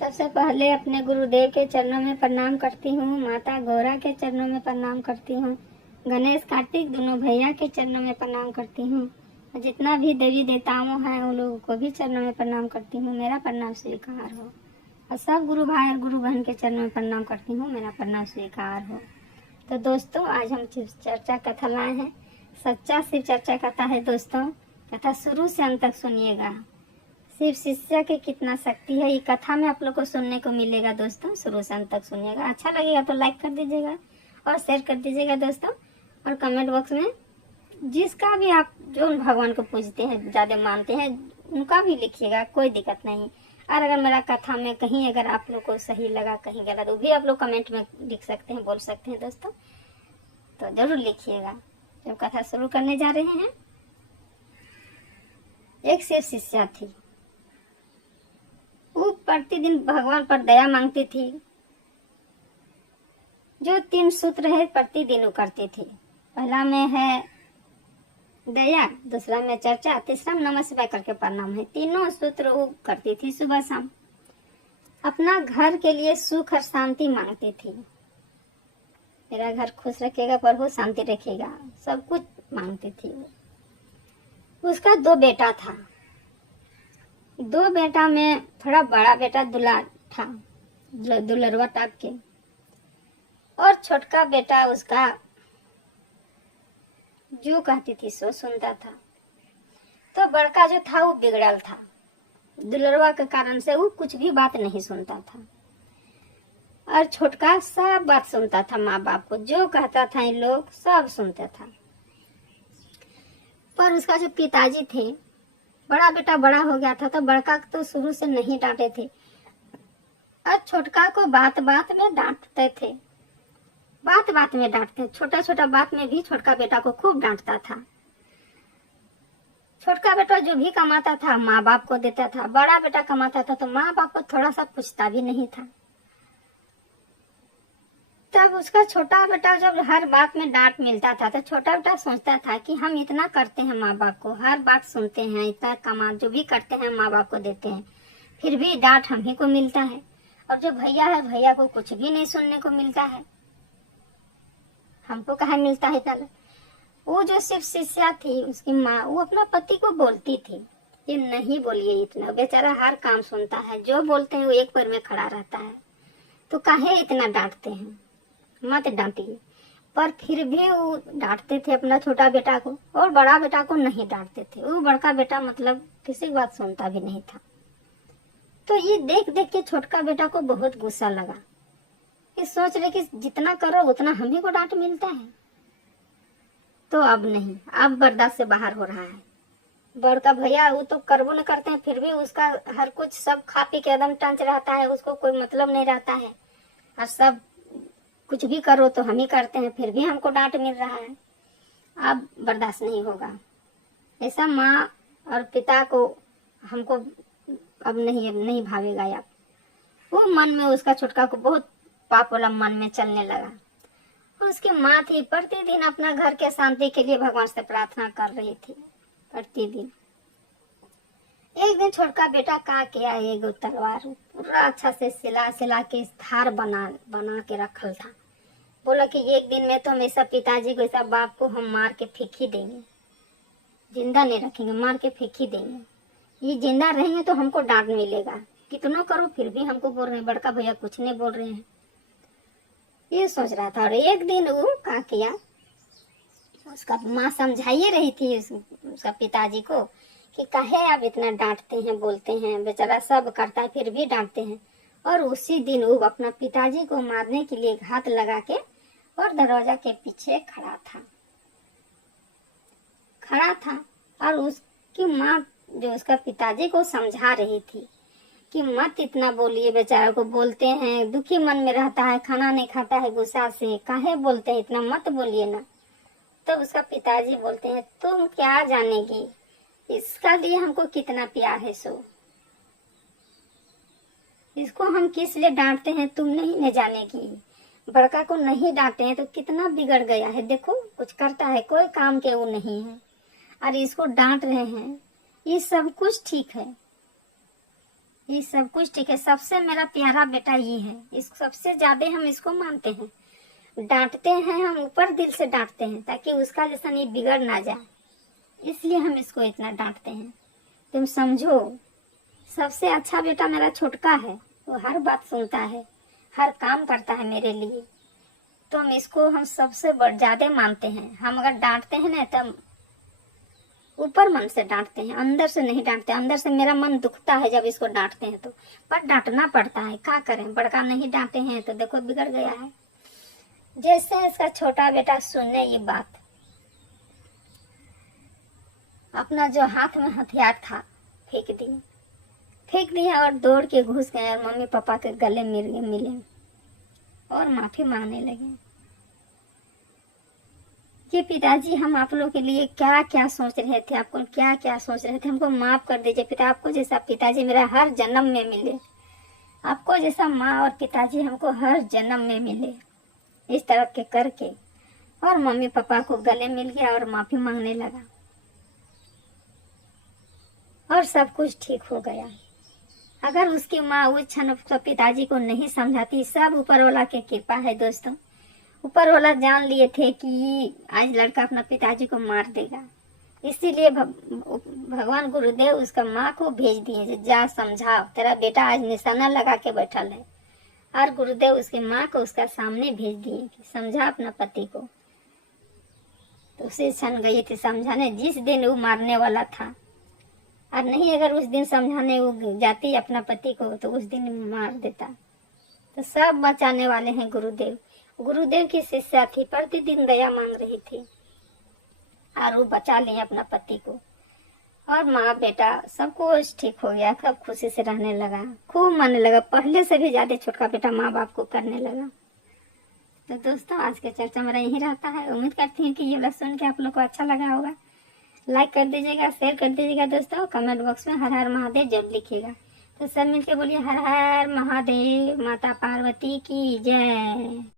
सबसे पहले अपने गुरुदेव के चरणों में प्रणाम करती हूँ। माता गौरा के चरणों में प्रणाम करती हूँ। गणेश कार्तिक दोनों भैया के चरणों में प्रणाम करती हूँ। जितना भी देवी देवताओं हैं उन लोगों को भी चरणों में प्रणाम करती हूँ। मेरा प्रणाम स्वीकार हो। और सब गुरु भाई और गुरु बहन के चरणों में प्रणाम करती हूँ। मेरा प्रणाम स्वीकार हो। तो दोस्तों, आज हम चर्चा कथा लाए हैं। सच्चा शिव चर्चा कथा है दोस्तों। कथा शुरू से अंत तक सुनिएगा। शिव शिष्य की कितना शक्ति है ये कथा में आप लोग को सुनने को मिलेगा दोस्तों। शुरू से अंत तक सुनिएगा। अच्छा लगेगा तो लाइक कर दीजिएगा और शेयर कर दीजिएगा दोस्तों। और कमेंट बॉक्स में जिसका भी आप जो भगवान को पूजते हैं, ज़्यादा मानते हैं, उनका भी लिखिएगा, कोई दिक्कत नहीं। और अगर मेरा कथा में कहीं अगर आप लोग को सही लगा, कहीं गलत, वो भी आप लोग कमेंट में लिख सकते हैं, बोल सकते हैं दोस्तों। तो जरूर लिखिएगा। जब कथा शुरू करने जा रहे हैं। एक शिव शिष्या थी। वो प्रतिदिन भगवान पर दया मांगती थी। जो 3 सूत्र है प्रतिदिन वो करती थी। पहला में है दया, दूसरा में चर्चा, तीसरा में नमः शिवाय करके प्रणाम है। तीनों सूत्र वो करती थी सुबह शाम। अपना घर के लिए सुख और शांति मांगती थी। मेरा घर खुश रखेगा, प्रभु शांति रखेगा, सब कुछ मांगती थी। उसका 2 बेटा था। 2 बेटा में थोड़ा बड़ा बेटा दुलार था, दुलरवा टाइप के, और छोटका बेटा उसका जो कहती थी सो सुनता था। तो बड़का जो था वो बिगड़ल था। दुलरवा के कारण से वो कुछ भी बात नहीं सुनता था। और छोटका सब बात सुनता था। माँ बाप को जो कहता था इन लोग सब सुनता था। पर उसका जो पिताजी थे, बड़ा बेटा बड़ा हो गया था तो बड़का तो शुरू से नहीं डांटे थे और छोटका को बात बात में डांटते थे। बात बात में डांटते, छोटा छोटा बात में भी छोटका बेटा को खूब डांटता था। छोटका बेटा जो भी कमाता था माँ बाप को देता था। बड़ा बेटा कमाता था तो माँ बाप को थोड़ा सा पूछता भी नहीं था। तब उसका छोटा बेटा जब हर बात में डांट मिलता था तो छोटा बेटा सोचता था कि हम इतना करते हैं, माँ बाप को हर बात सुनते हैं, इतना कमा जो भी करते हैं माँ बाप को देते हैं, फिर भी डांट हम ही को मिलता है। और जो भैया है, भैया को कुछ भी नहीं सुनने को मिलता है, हमको कहाँ मिलता है इतना। वो जो शिव शिष्या थी, उसकी माँ, वो अपना पति को बोलती थी कि नहीं बोलिए इतना, बेचारा हर काम सुनता है, जो बोलते हैं वो एक पैर में खड़ा रहता है, तो काहे इतना डांटते हैं, मत डांटिए। पर फिर भी वो डांटते थे अपना छोटा बेटा को और बड़ा बेटा को नहीं डांटते थे। वो बड़का बेटा मतलब किसी की बात सुनता भी नहीं था। तो ये देख देख के छोटका बेटा को बहुत गुस्सा लगा। ये सोच रहे कि जितना करो उतना हम ही को डांट मिलता है। तो अब नहीं, अब बर्दाश्त से बाहर हो रहा है। बड़का भैया वो तो करबो न करते हैं, फिर भी उसका हर कुछ सब खा पी के एकदम टंच रहता है, उसको कोई मतलब नहीं रहता है। और सब कुछ भी करो तो हम ही करते हैं, फिर भी हमको डांट मिल रहा है। अब बर्दाश्त नहीं होगा। ऐसा माँ और पिता को हमको अब नहीं भावेगा। अब वो मन में उसका छुटका को बहुत पाप वाला मन में चलने लगा। उसकी माँ थी, प्रतिदिन अपना घर के शांति के लिए भगवान से प्रार्थना कर रही थी प्रतिदिन। एक दिन छोटका बेटा का किया, एक तलवार पूरा अच्छा से सिला के धार बना के रखल था। बोला कि एक दिन में तो हम ऐसा पिताजी को, ऐसा बाप को हम मार के फेंक ही देंगे, जिंदा नहीं रखेंगे, मार के फेंक ही देंगे। ये जिंदा रहेंगे तो हमको डांट मिलेगा, कितना करो फिर भी हमको बोल रहे हैं, बड़का भैया कुछ नहीं बोल रहे हैं, ये सोच रहा था। और एक दिन वो क्या किया, उसका माँ समझाइए रही थी उसका पिताजी को कि काहे आप इतना डांटते हैं, बोलते हैं, बेचारा सब करता है फिर भी डांटते हैं। और उसी दिन वो अपना पिताजी को मारने के लिए घात लगा के और दरवाजा के पीछे खड़ा था। और उसकी माँ जो उसका पिताजी को समझा रही थी कि मत इतना बोलिए, बेचारा को बोलते हैं, दुखी मन में रहता है, खाना नहीं खाता है गुस्सा से, काहे बोलते हैं इतना, मत बोलिए ना। तो उसका पिताजी बोलते हैं, तुम क्या जानेगी इसका लिए हमको कितना प्यार है, सो इसको हम किस लिए डांटते हैं तुम नहीं न जानेगी। बड़का को नहीं डांटे हैं तो कितना बिगड़ गया है, देखो कुछ करता है, कोई काम के वो नहीं है, और इसको डांट रहे हैं, ये सब कुछ ठीक है। ये सब कुछ ठीक है। सबसे मेरा प्यारा बेटा ये है, इस सबसे ज्यादा हम इसको मानते हैं। डांटते हैं हम, ऊपर दिल से डांटते हैं ताकि उसका जैसा नहीं बिगड़ ना जाए, इसलिए हम इसको इतना डांटते हैं। तुम समझो, सबसे अच्छा बेटा मेरा छोटका है, वो हर बात सुनता है, हर काम करता है मेरे लिए। तो हम इसको हम सबसे ज्यादा मानते हैं। हम अगर डांटते हैं ना तब ऊपर मन से डांटते हैं, अंदर से नहीं डांटते। अंदर से मेरा मन दुखता है जब इसको डांटते हैं तो, पर डांटना पड़ता है, क्या करें, बड़का नहीं डांटे हैं तो देखो बिगड़ गया है। जैसे इसका छोटा बेटा सुने ये बात, अपना जो हाथ में हथियार था फेंक दिया और दौड़ के घुस गए और मम्मी पापा के गले मिले और माफी मांगने लगे कि पिताजी हम आप लोगों के लिए क्या क्या सोच रहे थे, आपको क्या क्या सोच रहे थे, हमको माफ कर दीजिए पिता। आपको जैसा पिताजी मेरा हर जन्म में मिले, आपको जैसा माँ और पिताजी हमको हर जन्म में मिले, इस तरह के करके। और मम्मी पापा को गले मिल गया और माफी मांगने लगा और सब कुछ ठीक हो गया। अगर उसकी माँ उस क्षण पिताजी को नहीं समझाती, सब ऊपर वाला की कृपा है दोस्तों। ऊपर वाला जान लिए थे कि आज लड़का अपना पिताजी को मार देगा, इसीलिए भगवान गुरुदेव उसका माँ को भेज दिए, जा समझाओ, तेरा बेटा आज निशाना लगा के बैठल है। और गुरुदेव उसकी माँ को उसका सामने भेज दिए कि समझा अपना पति को। तो उसी क्षण गई थी समझाने, जिस दिन वो मारने वाला था। और नहीं, अगर उस दिन समझाने वो जाती अपना पति को तो उस दिन मार देता। तो सब बचाने वाले हैं गुरुदेव। गुरुदेव की शिष्या थी, प्रतिदिन दया मांग रही थी और वो बचा लिए अपना पति को। और माँ बेटा सब कुछ ठीक हो गया, सब खुशी से रहने लगा, खूब मानने लगा, पहले से भी ज्यादा छोटका बेटा माँ बाप को करने लगा। तो दोस्तों आज का चर्चा मेरा यही रहता है। उम्मीद करती हूँ कि ये वाला सुन के आप लोग को अच्छा लगा होगा। लाइक कर दीजिएगा, शेयर कर दीजिएगा दोस्तों, कमेंट बॉक्स में हर हर महादेव जरूर लिखिएगा। तो सब मिलके बोलिए हर हर महादेव, माता पार्वती की जय।